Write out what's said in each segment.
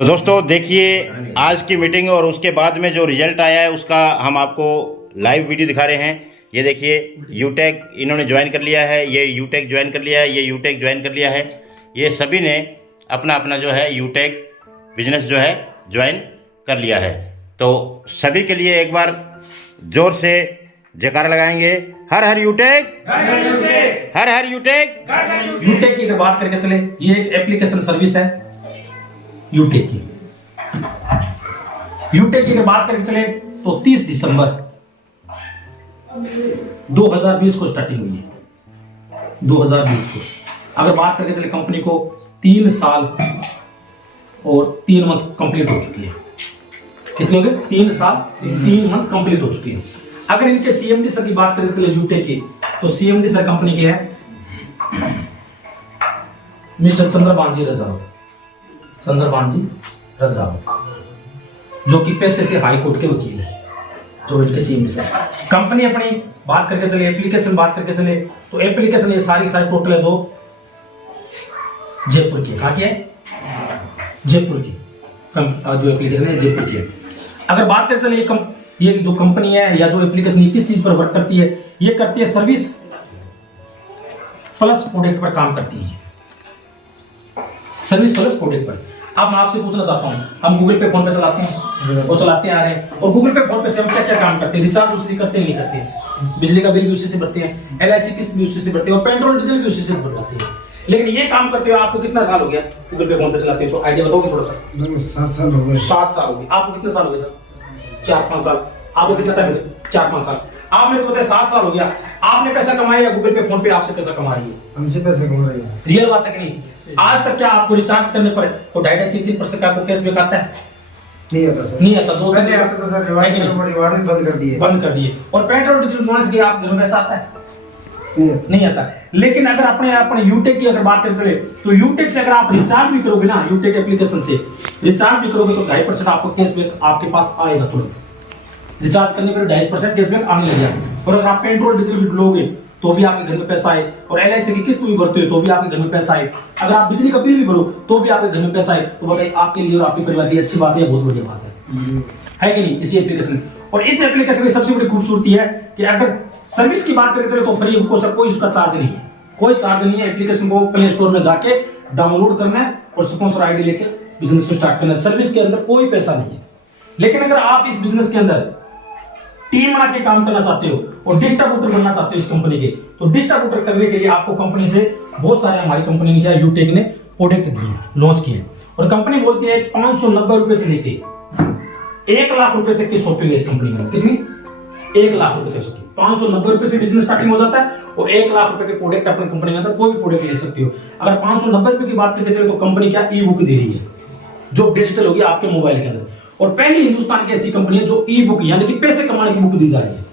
तो दोस्तों देखिए आज की मीटिंग और उसके बाद में जो रिजल्ट आया है उसका हम आपको लाइव वीडियो दिखा रहे हैं। ये देखिए यूटेक इन्होंने ज्वाइन कर लिया है, ये यूटेक ज्वाइन कर लिया है, ये यूटेक ज्वाइन कर लिया है। ये सभी ने अपना अपना जो है यूटेक बिजनेस जो है ज्वाइन कर लिया है। तो सभी के लिए एक बार जोर से जयकारा लगाएंगे, हर हर यूटेक, हर हर यूटेक। यूटेक की अगर बात करके चले, ये एक एप्लीकेशन सर्विस है यूटेक की। यूटेक की अगर बात करके चले तो 30 दिसंबर 2020 को स्टार्टिंग हुई है। 2020 को अगर बात करके चले कंपनी को 3 साल और 3 मंथ कंप्लीट हो चुकी है। कितने हो गए? 3 साल 3 मंथ कंप्लीट हो चुकी है। अगर इनके सीएमडी सर की बात करके चले यूटेक की, तो सीएमडी सर कंपनी के हैं मिस्टर चंद्रभान जी रजावत, जो कि पेशे से हाई कोर्ट के वकील है, जो इनके सीएमडी सर। कंपनी अपनी बात करके चले, एप्लीकेशन बात करके चले, तो एप्लीकेशन ये सारी टोटल है जो जयपुर की। कहाँ की है? जयपुर की जो एप्लीकेशन है जयपुर की है। अगर बात करते चले ये जो कंपनी है या जो एप्लीकेशन ये किस चीज पर वर्क करती है, ये करती है सर्विस प्लस प्रोडक्ट पर काम करती है। सर्विस प्लस प्रोडक्ट पर। अब मैं आपसे पूछना चाहता हूँ, हम गूगल पे फोन पे चलाते हैं और चलाते आ रहे हैं, और गूगल पे फोन पे से हम क्या क्या काम करते हैं? रिचार्ज उसी करते हैं, नहीं करते हैं? बिजली का बिल भी उसी से भरते हैं, LIC किस्त भी उसी से भरते हैं, और पेट्रोल डीजल भी उसी से भरवाते हैं। लेकिन ये काम करते हो आपको कितना साल हो गया गूगल पे फोन पे चलाते हैं? तो आइडिया बताओगे थोड़ा सा। 7 साल हो गए। 7 साल हो गए। आपको कितने साल हो गए सर? 4-5 साल। आपको कितना टाइम? 4-5 साल। आप मेरे को बताए 7 साल हो गया, आपने पैसा कमाया या गूगल पे फोन पे आपसे पैसा कमा रही है? हमसे पैसा कमा रही है। रियल बात है कि नहीं? आज तक क्या आपको रिचार्ज करने पर तो 2.5-3% का आपको कैशबैक आता है? नहीं आता सर। नहीं आता। दो पहले आता था सर, रिवार्ड भी बंद कर दिए। बंद कर दिए। और पेट्रोल डीजल बनवाने से आप घर में पैसा आता है? नहीं आता। लेकिन अगर अपने यूटेक की अगर बात करते चले, तो यूटेक से अगर आप रिचार्ज भी करोगे ना, यूटेक एप्लीकेशन से रिचार्ज भी करोगे तो 2.5% आपको कैशबैक आपके पास आएगा तुरंत। रिचार्ज करने पर 2.5% कैशबैक आने लग जाएगा। और अगर आप पेट्रोल डीजल भी लोगे तो भी आपके घर में पैसा आए, और LIC की किस्त भी भरते हो तो भी आपके घर में पैसा आए, अगर आप बिजली का बिल भी भरो तो भी आपके घर में पैसा आए। तो बताइए आपके लिए और आपके परिवार के लिए अच्छी बात है, बहुत बढ़िया बात है कि नहीं? इसी एप्लीकेशन। और इस एप्लीकेशन की सबसे बड़ी खूबसूरती है कि अगर सर्विस की बात करें तो फ्री को सर कोई उसका चार्ज नहीं है, कोई चार्ज नहीं है। एप्लीकेशन को प्ले स्टोर में जाके डाउनलोड करना है और स्पॉन्सर आईडी लेके बिजनेस को स्टार्ट करना है। सर्विस के अंदर कोई पैसा नहीं है। लेकिन अगर आप इस बिजनेस के अंदर टीम बना के काम करना चाहते हो और डिस्ट्रीब्यूटर बनना चाहते हो इस कंपनी के, तो डिस्ट्रीब्यूटर करने के लिए आपको कंपनी से बहुत सारे, हमारी कंपनी ने क्या यूटेक ने प्रोडक्ट दिए, लॉन्च किए। और कंपनी बोलती है 590 रुपए से लेके 1 लाख रुपए तक की शॉपिंग है इस कंपनी में। कितनी? 1 लाख रुपए तक शॉपिंग। 590 रुपए से बिजनेस स्टार्टिंग हो जाता है, और 1 लाख रुपए के प्रोडक्ट अपनी कंपनी के अंदर कोई भी प्रोडक्ट ले सकते हो। अगर 590 रुपए की बात करके चले तो कंपनी क्या ई बुक दे रही है, जो डिजिटल होगी आपके मोबाइल के अंदर। और पहली हिंदुस्तान की ऐसी कंपनी है जो ई बुक यानी कि पैसे कमाने की बुक दी जा रही है,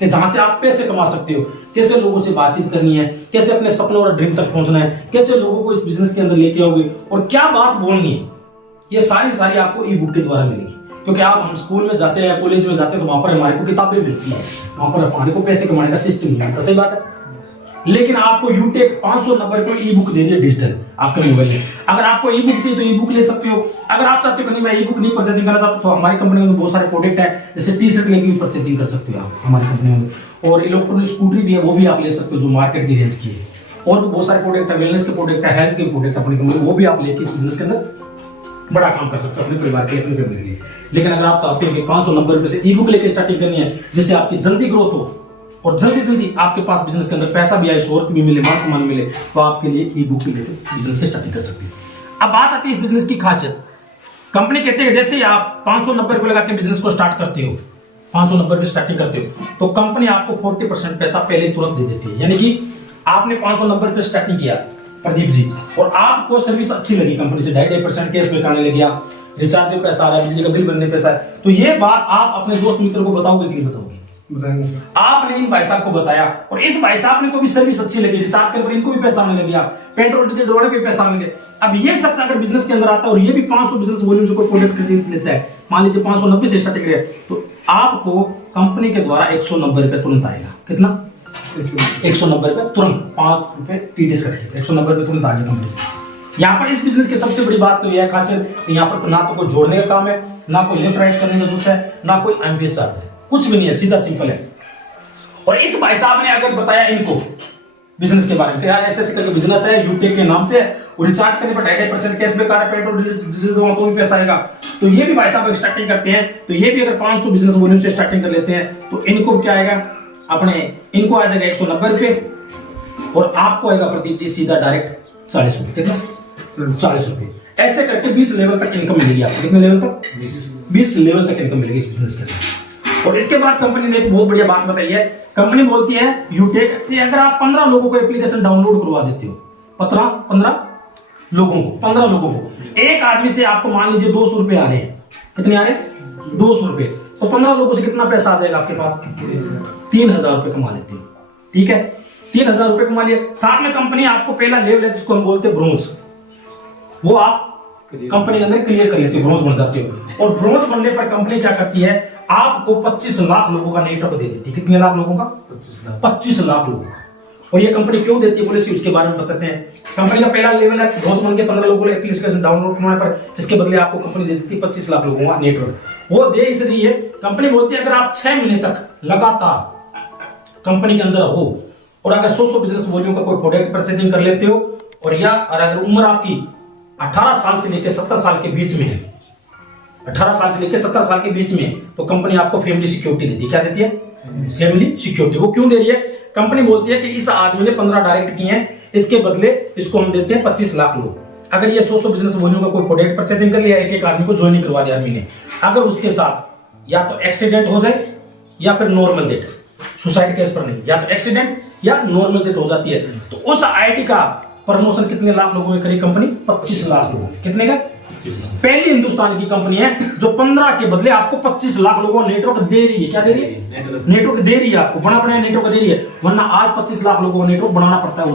कि जहां से आप पैसे कमा सकते हो, कैसे लोगों से बातचीत करनी है, कैसे अपने सपनों और ड्रीम तक पहुंचना है, कैसे लोगों को इस बिजनेस के अंदर लेके आओगे और क्या बात बोलनी है, ये सारी आपको ई बुक के द्वारा मिलेगी। क्योंकि आप हम स्कूल में जाते हैं, कॉलेज में जाते हैं, तो वहां पर हमारे को किताबें मिलती है, वहां पर हमारे को पैसे कमाने का सिस्टम नहीं मिलता। सही बात है। लेकिन आपको यूटेक 590 रुपए ई बुक दे दिए डिजिटल आपके मोबाइल में। अगर आपको ई बुक चाहिए तो ई बुक ले सकते हो। अगर आप चाहते हो कि नहीं मैं ई बुक नहीं परचेजिंग करना चाहता, तो हमारी कंपनी में बहुत सारे प्रोडक्ट है, जैसे टी-शर्ट लेके भी परचेजिंग कर सकते हो आप हमारी कंपनी में, और इलेक्ट्रॉनिक स्कूटरी भी है, वो भी आप ले सकते हो जो मार्केट की रेंज की है। और भी बहुत सारे प्रोडक्ट है, वेलनेस के प्रोडक्ट है, हेल्थ के प्रोडक्ट अपनी कंपनी, वो भी आप लेके इस बिजनेस के अंदर बड़ा काम कर सकते हो अपने परिवार के, अपनी फैमिली के लिए। लेकिन अगर आप चाहते हो कि 590 रुपए से ई बुक लेके स्टार्टिंग करनी है, जिससे आपकी जल्दी ग्रोथ हो और जल्दी आपके पास बिजनेस के अंदर पैसा भी आए, शोहरत भी मिले, मान सम्मान मिले, तो आपके लिए ई बुक लेकर बिजनेस से स्टार्टिंग कर सकते हैं। अब बात आती है इस बिजनेस की खासियत। कंपनी कहते हैं जैसे ही आप 590 रुपए लगा के बिजनेस को स्टार्ट करते हो, 590 रुपए स्टार्टिंग करते हो, तो कंपनी आपको 40% पैसा पहले तुरंत दे देती है। यानी कि आपने 590 रुपए स्टार्टिंग किया प्रदीप जी, और आपको सर्विस अच्छी लगी कंपनी से, 2.5% कैशबैक आने लग गया, रिचार्ज में पैसा आ रहा है, बिजली का बिल बनने पैसा है, तो ये बात आप अपने दोस्त मित्र को बताओगे कि नहीं बताओगे? बताएंगे सर। आपने इन भाई साहब को बताया, और इस भाई साहब ने को भी सर्विस अच्छी लगी, रिचार्ज करने पर इनको भी पैसा आने लग गया, पेट्रोल डीजल डोड़े पे पैसा आने लगे। अब ये शख्स अगर बिजनेस के अंदर आता है और ये भी 500 बिजनेस वॉल्यूम से कोई प्रोडक्ट खरीद लेता है, मान लीजिए 590 से स्टार्टिंग है, तो आपको कंपनी के द्वारा 190 रुपए तुरंत आएगा। कितना? 190 रुपए तुरंत, 5 रुपए टीडीएस कटेगा, 190 रुपए तुरंत आ गया कंपनी से। यहाँ पर इस बिजनेस की सबसे बड़ी बात तो यह है खासियत, यहाँ पर ना तो कोई जोड़ने का काम है, ना कोई लिफ्ट राइट करने का जरूरत है, ना कोई एमपीएस चार्ज है, कुछ भी नहीं है, सीधा सिंपल है। और इस भाई साहब ने अगर बताया इनको बिजनेस के बारे में, यार ऐसे ऐसे करके बिजनेस है यूटेक के नाम से, और रिचार्ज करने पर 2.5% कैशबैक आ रहा है, पेट्रोल डीजल दूंगा तो भी पैसा आएगा। तो ये भी भाई साहब स्टार्टिंग करते हैं, तो ये भी अगर 500 बिजनेस वॉल्यूम से स्टार्टिंग कर लेते हैं तो इनको क्या आएगा, अपने इनको आ जाएगा 190 रुपए, और आपको आएगा प्रदीप जी सीधा डायरेक्ट 40 रुपए। कितना? 40 रुपए। ऐसे करके 20 लेवल तक इनकम मिलेगी आपको। कितने लेवल तक? 20 लेवल तक इनकम मिलेगी इस बिजनेस के अंदर। और इसके बाद कंपनी ने एक बहुत बढ़िया बात बताई है, कंपनी बोलती है यूटेक कि अगर आप 15 लोगों को एप्लीकेशन डाउनलोड करवा देते हो, 15 लोगों को, 15 लोगों को, एक आदमी से आपको मान लीजिए 200 रुपए आ रहे हैं। कितने आ रहे हैं? 200 रुपए। तो 15 लोगों से कितना पैसा आ जाएगा आपके पास? 3000 रुपए कमा लेते हो। ठीक है, 3000 रुपए कमा लिए। साथ में कंपनी आपको पहला लेवल है जिसको हम बोलते हैं ब्रोंज, वो आप कंपनी के अंदर क्लियर कर लेते हो, ब्रोंज बन जाते हो। और ब्रोंज बनने पर कंपनी क्या करती है, आपको 25 लाख लोगों का नेटवर्क दे देती है। कितने लाख लोगों का? 25 लाख लोगों का। और ये कंपनी क्यों देती है पॉलिसी, उसके बारे में बताते हैं। कंपनी का पहला लेवल है ब्रोंज बन के 15 लोगों को एप्लीकेशन डाउनलोड करने पर, इसके बदले आपको कंपनी दे देती है 25 लाख लोगों का नेटवर्क। वो दे इसलिए कंपनी बोलती है अगर आप 6 महीने तक लगातार कंपनी के अंदर हो, और अगर 100 बिजनेस वॉल्यूम का कोई प्रोडक्ट परचेजिंग कर लेते हो, और या अगर उम्र आपकी 18 साल से लेकर 70 साल के बीच में है, 18 साल से लेकर 70 साल के बीच में, तो कंपनी आपको फैमिली सिक्योरिटी देती है। क्या देती है? Family security. वो क्यों दे रही है? कंपनी बोलती है कि इस आदमी ने 15 डायरेक्ट किए हैं, इसके बदले इसको हम देते हैं 25 लाख लोग। अगर ये 100 बिजनेस वॉल्यूम का कोई प्रोडक्ट परचेजिंग कर लिया, एक एक आदमी को ज्वाइनिंग करवा दिया आदमी ने, अगर उसके साथ या तो एक्सीडेंट हो जाए या फिर नॉर्मल डेथ, सुसाइड केस पर नहीं, या तो एक्सीडेंट या नॉर्मल डेथ हो जाती है, तो उस आईडी का प्रमोशन कितने लाख लोगों में करेगी कंपनी? 25 लाख लोगों। कितने का? पहली हिंदुस्तान की कंपनी है जो 15 के बदले आपको 25 लाख लोगों को नेटवर्क दे रही है। क्या दे रही है? नेटवर्क दे रही है आपको, बना बनाया नेटवर्क दे रही है। वरना आज 25 लाख लोगों को नेटवर्क बनाना पड़ता है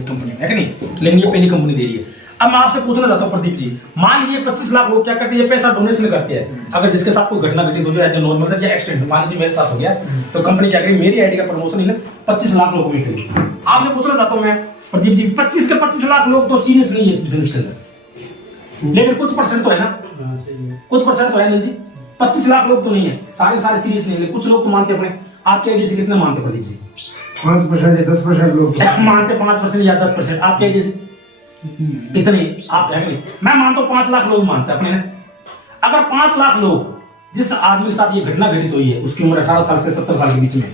कंपनी में, है कि नहीं? लेकिन ये पहली कंपनी दे रही है। अब मैं आपसे पूछना चाहता हूं प्रदीप जी, मान लीजिए 25 लाख लोग क्या करते हैं, पैसा डोनेशन करते हैं। अगर जिसके साथ कोई घटना घटित हो जाए, एज नॉर्मल या एक्सीडेंट, मान लीजिए मेरे साथ हो गया, तो कंपनी क्या करेगी, मेरी आईडी का प्रमोशन 25 लाख लोगों में करेगी। आपसे पूछना चाहता हूं मैं प्रदीप जी, 25 के 25 लाख लोग तो सीरियस नहीं है इस बिजनेस के अंदर, लेकिन कुछ परसेंट तो है ना, कुछ परसेंट तो है नहीं जी। 25 लाख लोग तो नहीं है, सारे सीरियस नहीं है, कुछ लोग तो मानते अपने। आपके आईडी से कितने मानते प्रदीप जी? 5% या 10% लोग मानते 5% या 10%। आपके आईडी से कितने? आप है नहीं, मैं मानता हूं 5 लाख लोग मानते अपने ने। अगर 5 लाख लोग, जिस आदमी के साथ ये घटना घटित हुई है उसकी उम्र 18 साल से 70 साल के बीच में,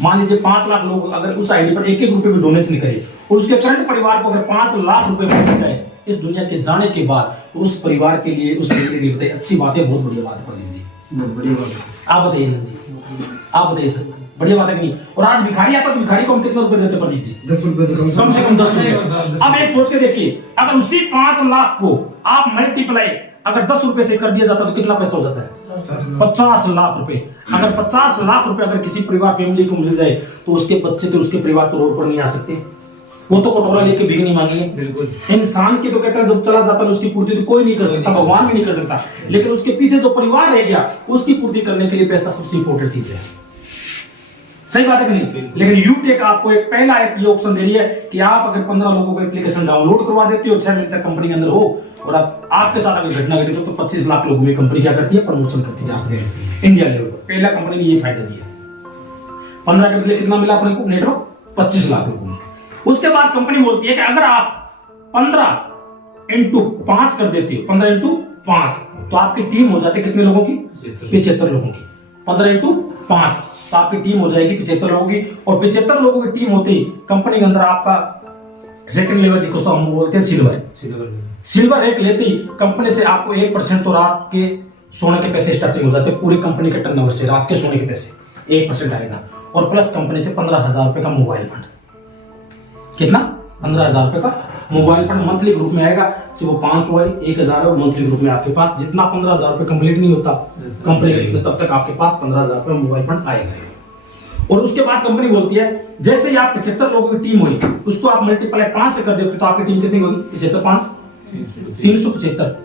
मान लीजिए 5 लाख लोग अगर उस आईडी पर 1-1 रुपए भी डोनेशन करे, और उसके करंट परिवार को अगर 5 लाख रुपए मिल जाए इस दुनिया के जाने के बाद, तो उस परिवार के लिए, उस बेटे के लिए बताइए अच्छी बात है, बहुत बढ़िया बात है प्रदीप जी? बहुत बढ़िया बात है। आप बताइए ना जी, आप बताइए सर, बढ़िया बात है कि नहीं? और आज भिखारी आता तो भिखारी को हम कितने रुपए देते प्रदीप जी? 10 रुपए तो कम से कम 10 रुपए। अब एक सोच के देखिए, अगर उसी 5 लाख को आप मल्टीप्लाई अगर 10 रुपए से कर दिया जाता तो कितना पैसा हो जाता है? 50 लाख रुपए। अगर 50 लाख रुपए अगर किसी परिवार फैमिली को मिल जाए, तो उसके बच्चे तो उसके परिवार तो रोड पर नहीं आ सकते, वो तो कटोरा लेके भीख नहीं मांगेंगे। बिल्कुल। इंसान की तो कहता है जब चला जाता है उसकी पूर्ति तो कोई नहीं कर सकता, भगवान भी नहीं कर सकता, लेकिन उसके पीछे जो परिवार रह गया उसकी पूर्ति करने के लिए पैसा सबसे इंपॉर्टेंट चीज है। सही बात है कि नहीं? लेकिन यूटेक आपको एक पहला एक ऑप्शन दे रही है कि आप अगर 15 लोगों को एप्लीकेशन डाउनलोड करवा देते हो, 6 महीने तक कंपनी के अंदर हो, और आप आपके साथ अगर घटना घटित हो, तो 25 लाख लोगों में कंपनी क्या करती है? प्रमोशन करती है आपके इंडिया लेवल पर। पहला कंपनी ने ये फायदा दिया। 15 के बदले कितना मिला अपने को नेटवर्क? 25 लाख लोगों में। उसके बाद कंपनी बोलती है कि अगर आप 15 into 5 कर देते हो, 15 into 5, तो आपकी टीम हो जाती है कितने लोगों की? 75 लोगों की। 15 into 5 तो आपकी टीम हो जाएगी 75 लोगों की। और 75 लोगों की टीम होती कंपनी के अंदर आपका सेकंड लेवल जिसको हम बोलते हैं सिल्वर रैंक लेते ही कंपनी से आपको 1% तो रात के सोने के पैसे स्टार्टिंग हो जाते हैं। पूरी कंपनी के टर्नओवर से रात के सोने के पैसे 1% आएगा, और प्लस कंपनी से 15,000 रुपए का मोबाइल फंड। कितना? 15,000 रुपए का मोबाइल फंड मंथली ग्रुप में आएगा। तो वो 500 है, 1,000 है, मंथली ग्रुप में आपके पास जितना 15,000 रुपए कंप्लीट नहीं होता कंपनी के, तब तक आपके पास 15,000 रुपए मोबाइल फंड आएगा। और उसके बाद कंपनी बोलती है जैसे ही आप 75 लोगों की टीम हुई, उसको आप मल्टीप्लाई 5 से कर देते तो आपकी टीम कितनी होगी? 75 5 375।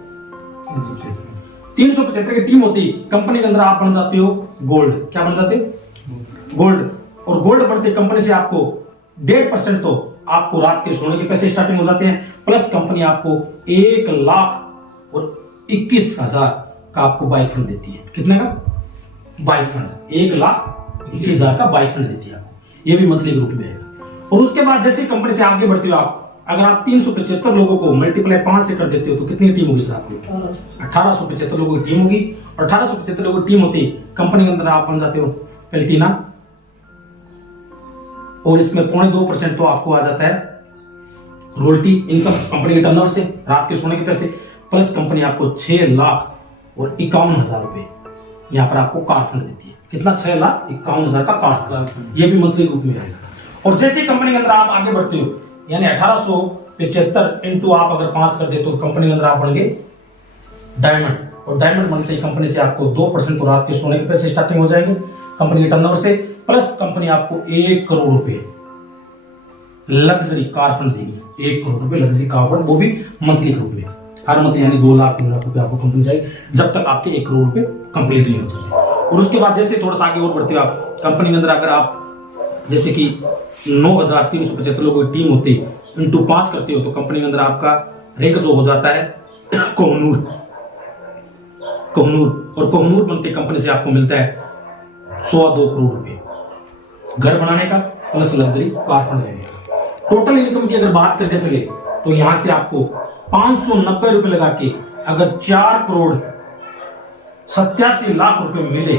375 की टीम होती कंपनी के अंदर आप बन जाते हो गोल्ड। क्या बन जाते हो? गोल्ड। और गोल्ड बनते कंपनी से आपको 1.5% तो आपको रात के सोने के पैसे स्टार्टिंग हो जाते हैं, प्लस कंपनी आपको 1,21,000 का आपको बाइक फंड देती है। कितने का बाइक फंड? 1,21,000 का बाइक फंड देती है आपको, ये भी मंथली ग्रुप में है। और उसके बाद जैसे कंपनी से आगे बढ़ते हो आप, अगर आप 375 लोगों को मल्टीप्लाई 5 से कर देते हो तो कितनी टीम होगी सर आपकी? 1875 लोगों की टीम होगी। और 1875 लोगों की टीम होती, कंपनी के अंदर आप बन जाते हो पेल्टीना, और इसमें 0.2% तो आपको आ जाता है रॉयल्टी इनकम कंपनी के टर्नओवर से, रात के सोने के पैसे, प्लस कंपनी आपको 6,51,000 रुपए यहाँ पर आपको कार फंड देती है। कितना? 6,51,000 का कार फंड, ये भी मंथली ग्रुप में आएगा। और जैसे कंपनी के अंदर आप आगे बढ़ते हो, यानी 1875 इंटू आप अगर 5 कर दे तो कंपनी के अंदर आप बन गए डायमंड। और डायमंड बनते ही कंपनी से आपको 2% तो रात के सोने के पैसे स्टार्टिंग हो जाएंगे कंपनी के टर्नओवर से, प्लस कंपनी आपको 1 करोड़ रुपए लग्जरी कार फंड देगी। 1 करोड़ रुपए लग्जरी कार फंड, वो भी मंथली ग्रुप में हर मंथ, यानी 2 लाख 3 लाख रुपए आपको कंपनी जाएगी जब तक आपके 1 करोड़ रुपए कंप्लीट नहीं हो जाते। और उसके बाद जैसे थोड़ा सा आगे और बढ़ते हो आप, कंपनी के अंदर अगर आप जैसे कि 9,375 लोगों की टीम होती इंटू 5 करते हो तो कंपनी के अंदर आपका रैंक जो हो जाता है कोहनूर। और कोहनूर बनते कंपनी से आपको मिलता है 2.25 करोड़ रुपए घर बनाने का, प्लस लग्जरी कार फंड लेने का। टोटल इनकम की अगर बात करके चले तो यहां से आपको 590 रुपए लगा के अगर 4,87,00,000 रुपए मिले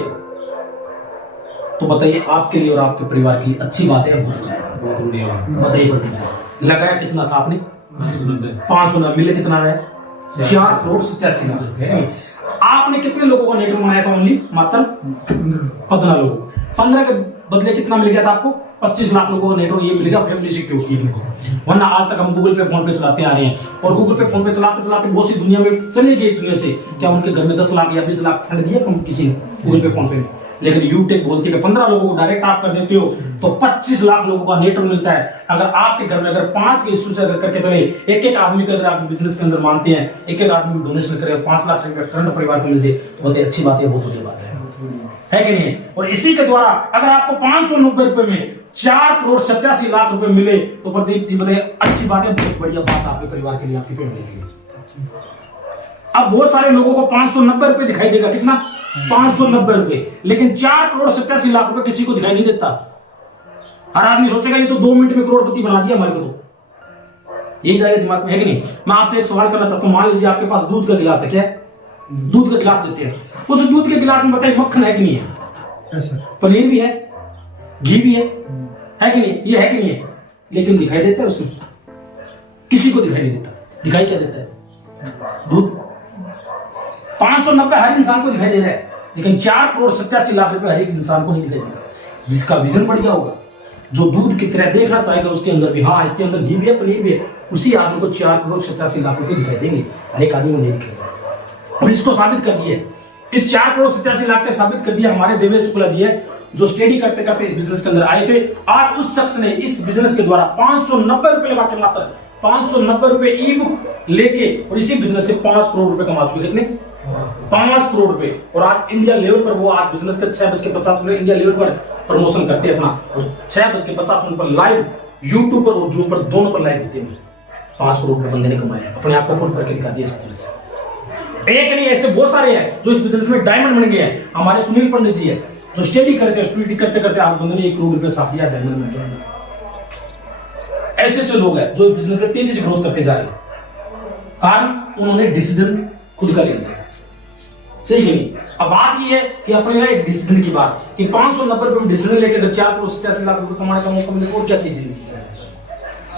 तो बताइए आपके लिए और आपके परिवार के लिए अच्छी बात है, बहुत बढ़िया। बताइए लगाया कितना था आपने? 500। मिले कितना रहा? 4,87,00,000। आपने कितने लोगों का नेटवर्क बनाया था? ओनली मात्र 15 लोगों। 15 के बदले कितना मिल गया था आपको? 25 लाख लोगों का नेटवर्क ये मिलेगा फैमिली सिक्योरिटी को। वरना आज तक हम गूगल पे फोन पे चलाते आ रहे हैं, और गूगल पे फोन पे चलाते चलाते बहुत सी दुनिया में चले गए इस दुनिया से। क्या उनके घर में 10 लाख या 20 लाख फंड दिया किसी ने गूगल पे फोन पे? लेकिन यूटेक बोलती है 15 लोगों को डायरेक्ट आप कर देते हो तो 25 लाख लोगों का नेटवर्क मिलता है। अगर आपके घर में अगर 5 के इश्यू से अगर करके चले, एक आदमी का अगर आप बिजनेस के अंदर मानते हैं, एक आदमी डोनेशन करे, 5 लाख रुपए करंट परिवार को मिल जाए, बहुत अच्छी बात है, बहुत बढ़िया बात है कि नहीं? और इसी के द्वारा अगर आपको 590 रुपए में 4,87,00,000 रुपए मिले तो प्रदीप जी बताइए अच्छी बात है, बहुत बढ़िया बात आपके परिवार के लिए, आपकी फैमिली के लिए। अब बहुत सारे लोगों को 590 रुपए दिखाई देगा, कितना? 590 रुपए, लेकिन 4,87,00,000 रुपए किसी को दिखाई नहीं देता। हर आदमी सोचेगा ये तो 2 मिनट में करोड़पति बना दिया हमारे को, तो यही जाएगा दिमाग में, है कि नहीं? मैं आपसे एक सवाल करना चाहता हूं, मान लीजिए आपके पास दूध का गिलास है, क्या दूध का गिलास देते हैं, उस दूध के गिलास में बताइए मक्खन है कि नहीं है? पनीर भी है, घी भी है कि नहीं? ये है कि नहीं है? लेकिन दिखाई देता है उसमें? किसी को दिखाई नहीं देता। दिखाई क्या देता है? दूध। 590 हर इंसान को दिखाई दे रहा है, लेकिन 4,87,00,000 रुपए हर एक इंसान को नहीं दिखाई दे रहा। जिसका विजन बढ़ गया होगा, जो दूध की तरह देखना चाहेगा उसके अंदर भी, हाँ इसके अंदर घी भी है, पनीर भी है, उसी आदमी को 4,87,00,000 रुपए दिखाई देंगे, हर एक आदमी को नहीं दिखाई। और इसको साबित कर दिए, इस 4,87,00,000 पे साबित कर दिया हमारे देवेश शुक्ला जी है, जो स्टडी करते करते इस बिजनेस के अंदर आए थे। आज उस शख्स ने इस बिजनेस के द्वारा 590 रुपए लगा के, मात्र 590 रुपए ई बुक लेके, और इसी बिजनेस से 5 करोड़ रुपए कमा चुके। कितने? 5 करोड़ रुपए। और आज इंडिया लेवल पर वो आज बिजनेस के 6:50 इंडिया लेवल पर प्रमोशन करते हैं अपना, और 6:50 पर लाइव यूट्यूब पर और जूम पर दोनों पर लाइव देते हैं। 5 करोड़ रुपए बंदे ने कमाया, अपने आप को प्रूव करके दिखा दिया इस बिजनेस से। एक नहीं, ऐसे बहुत सारे हैं जो इस बिजनेस में डायमंड बन गए हैं। हमारे सुनील पंडित जी है जो स्टडी करते करते आज बंदे ने 1 करोड़ रुपए छाप दिया डायमंड में। ऐसे लोग हैं जो बिजनेस में तेजी से ग्रोथ करते जा रहे हैं, कारण उन्होंने डिसीजन खुद का ले लिया। सही कि नहीं? अब बात ये है कि अपने एक डिसीजन की बात कि 590 रुपए में डिसीजन लेकर अगर 4,87,00,000 रुपए कमाने का मौका मिले और क्या चीज है।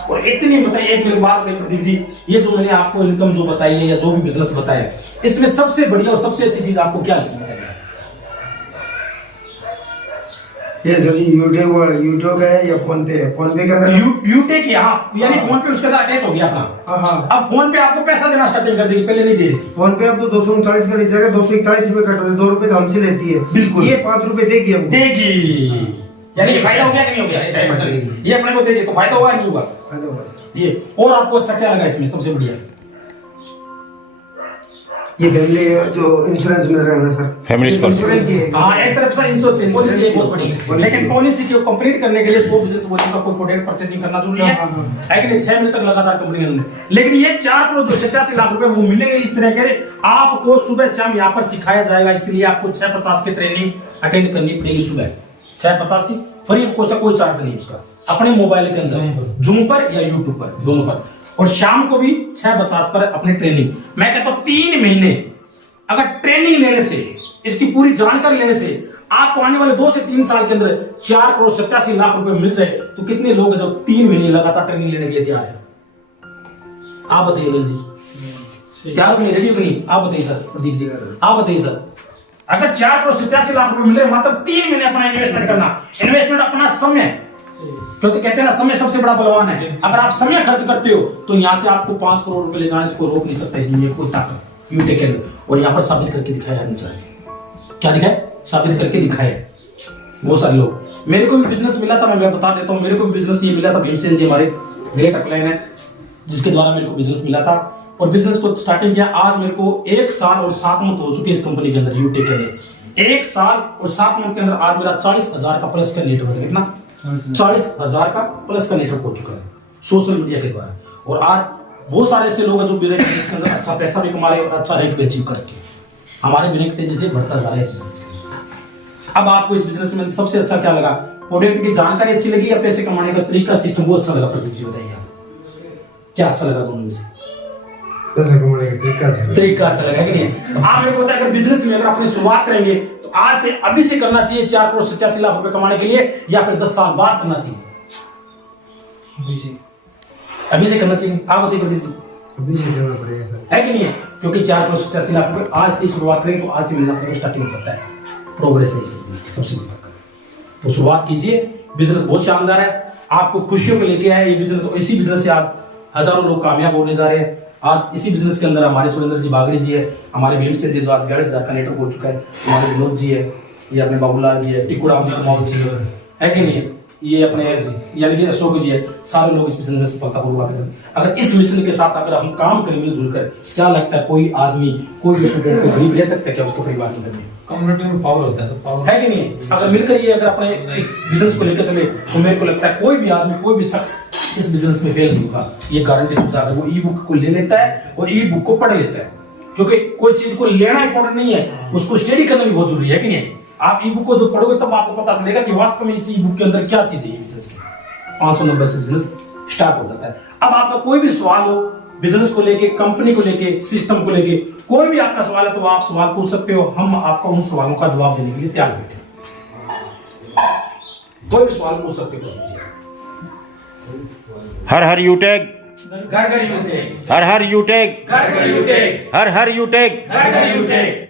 और इतनी बताइए, एक मेरी बात प्रदीप जी, ये जो मैंने आपको इनकम जो बताई है या जो भी बिजनेस बताया, इसमें सबसे बढ़िया और सबसे अच्छी चीज आपको क्या लगी? ये सर यूट्यूब है या फोन पे है? फोन पे के अंदर यूटेक, यहाँ यानी फोन पे उसके साथ अटैच हो गया अपना। हाँ। अब फोन पे आपको पैसा देना स्टार्टिंग कर देगी, पहले नहीं दे रही। फोन पे अब तो 239 का रिचार्ज है, 241 रुपए कट रहे, 2 रुपए तो हमसे लेती है। बिल्कुल, ये 5 रुपए देगी हमको। देगी, यानी कि फायदा हो गया कि नहीं हो गया? ये अपने को देगी तो फायदा हुआ नहीं हुआ? ये। और आपको अच्छा क्या लगा इसमें सबसे बढ़िया? ये फैमिली जो इंश्योरेंस मिल रहा है ना सर, Family ये policy। इंश्योरेंस ही है। हाँ, एक तरफ से इंश्योरेंस पॉलिसी है बहुत बड़ी, Policy। लेकिन पॉलिसी को कंप्लीट करने के लिए 100 बिजनेस वॉचिंग का कोई प्रोडक्ट परचेजिंग करना जरूरी है। है कि नहीं? 6 महीने तक लगातार कंपनी ने, लेकिन ये 4,87 लाख रुपए वो मिलेंगे इस तरह के, आपको सुबह शाम यहाँ पर सिखाया जाएगा। इसलिए आपको 650 की ट्रेनिंग अटेंड करनी पड़ेगी सुबह 650 की, फ्री कोई चार्ज नहीं उसका, अपने मोबाइल के अंदर जूम पर या यूट्यूब पर, दोनों पर। और शाम को भी 650 पर अपनी ट्रेनिंग। मैं कहता हूं 3 महीने अगर ट्रेनिंग लेने से, इसकी पूरी जानकारी लेने से आपको आने वाले 2 से 3 साल के अंदर 4,87 लाख रुपए मिल जाए, तो कितने लोग हैं जो 3 महीने लगातार ट्रेनिंग लेने के लिए तैयार है? आप बताइए अनिल जी, तैयार हो नहीं, रेडी हो नहीं? आप बताइए सर, प्रदीप जी आप बताइए सर। अगर 4,87 लाख रुपए मिले, मात्र 3 महीने अपना इन्वेस्टमेंट करना, इन्वेस्टमेंट अपना समय, क्योंकि कहते हैं ना समय सबसे बड़ा बलवान है। अगर आप समय खर्च करते हो तो यहाँ से आपको 5 करोड़ रुपए ले जाने से कोई रोक नहीं सकता, इसलिए कोई ताकत यूटेक के अंदर। और यहाँ पर साबित करके दिखाया है सर, क्या दिखाया? साबित करके दिखाया बहुत सारे लोग। मेरे को भी बिजनेस मिला था, मैं बता देता हूँ, मेरे को भी बिजनेस ये मिला था, भीमसेन जी हमारे ग्रेट अपलाइन है, जिसके द्वारा मेरे को बिजनेस मिला था और बिजनेस को स्टार्टिंग किया। आज मेरे को 1 साल और 7 मंथ हो चुके इस कंपनी के अंदर, यूटेक के अंदर 1 साल और 7 मंथ के अंदर आज मेरा 40,000 का प्लस का नेटवर्क है। कितना? 40,000 का प्लस का नेटवर्क हो चुका है सोशल मीडिया के द्वारा। और आज बहुत सारे ऐसे लोग हैं जो मेरे बिजनेस के अंदर अच्छा पैसा भी कमा रहे हैं और अच्छा रैंक भी अचीव करके हमारे बिजनेस तेजी से बढ़ता जा रहा है। अब आपको इस बिजनेस में सबसे अच्छा क्या लगा? प्रोडक्ट की जानकारी अच्छी लगी या पैसे कमाने का तरीका, सिस्टम वो अच्छा लगा? प्रदीप जी बताइए आप, क्या अच्छा लगा दोनों में से? पैसे कमाने का तरीका अच्छा लगा कि नहीं? तो आप मेरे को बताएं, अगर बिजनेस में अगर अपनी शुरुआत करेंगे तो आज से अभी से करना चाहिए 4,87 लाख रुपए कमाने के लिए, या फिर 10 साल बाद करना चाहिए? अभी से करना चाहिए। आप बताइए प्रदीप जी, अभी से करना पड़ेगा सर, है कि नहीं है? क्योंकि 4,87 लाख रुपए आज से शुरुआत करेंगे तो आज से मिलना तो स्टार्टिंग करता है, प्रोग्रेस है इस सबसे बड़ा। तो शुरुआत कीजिए, बिजनेस बहुत शानदार है, आपको खुशियों में लेके आए ये बिजनेस। इसी बिजनेस से आज हजारों लोग कामयाब होने जा रहे हैं। आज इसी बिजनेस के अंदर हमारे सुरेंद्र जी बागड़ी जी है, हमारे भीमसेन जी जो आज 42,000 का नेटवर्क हो चुका है, हमारे विनोद जी है, ये अपने बाबूलाल जी है, टिकुराम जी कमाल जी है कि नहीं? ये अपने यानी कि अशोक जी है, सारे लोग इस मिशन में सफलतापूर्वक करें। अगर इस मिशन के साथ अगर हम काम करें मिलजुल कर, क्या लगता है कोई आदमी, कोई भी स्टूडेंट को गरीब ले सकता है क्या उसके परिवार के अंदर? कम्युनिटी में पावर होता है, तो पावर है कि नहीं? अगर मिलकर ये अगर अपने इस बिजनेस को लेकर चले तो मेरे को लगता है कोई भी आदमी, कोई भी शख्स इस बिजनेस में फेल नहीं होगा। ये गारंटी शुदा है। वो ई बुक को ले लेता है और ई बुक को पढ़ लेता है, क्योंकि कोई चीज को लेना इंपॉर्टेंट नहीं है, उसको स्टडी करना भी बहुत जरूरी है कि नहीं? आप ई बुक को जो पढ़ोगे तब आपको पता चलेगा कि वास्तव में इस ई बुक के अंदर क्या चीज है। ये बिजनेस के 590 से बिजनेस स्टार्ट हो जाता है। अब आपका कोई भी सवाल हो बिजनेस को लेके, कंपनी को लेके, सिस्टम को लेके, कोई भी आपका सवाल है तो आप सवाल पूछ सकते हो, हम आपको उन सवालों का जवाब देने के लिए तैयार बैठे। कोई भी सवाल पूछ सकते हो। हर हर यूटेक, घर घर यूटेक, हर हर यूटेक, घर घर यूटेक, हर हर यूटेक। घर घर यूटेक।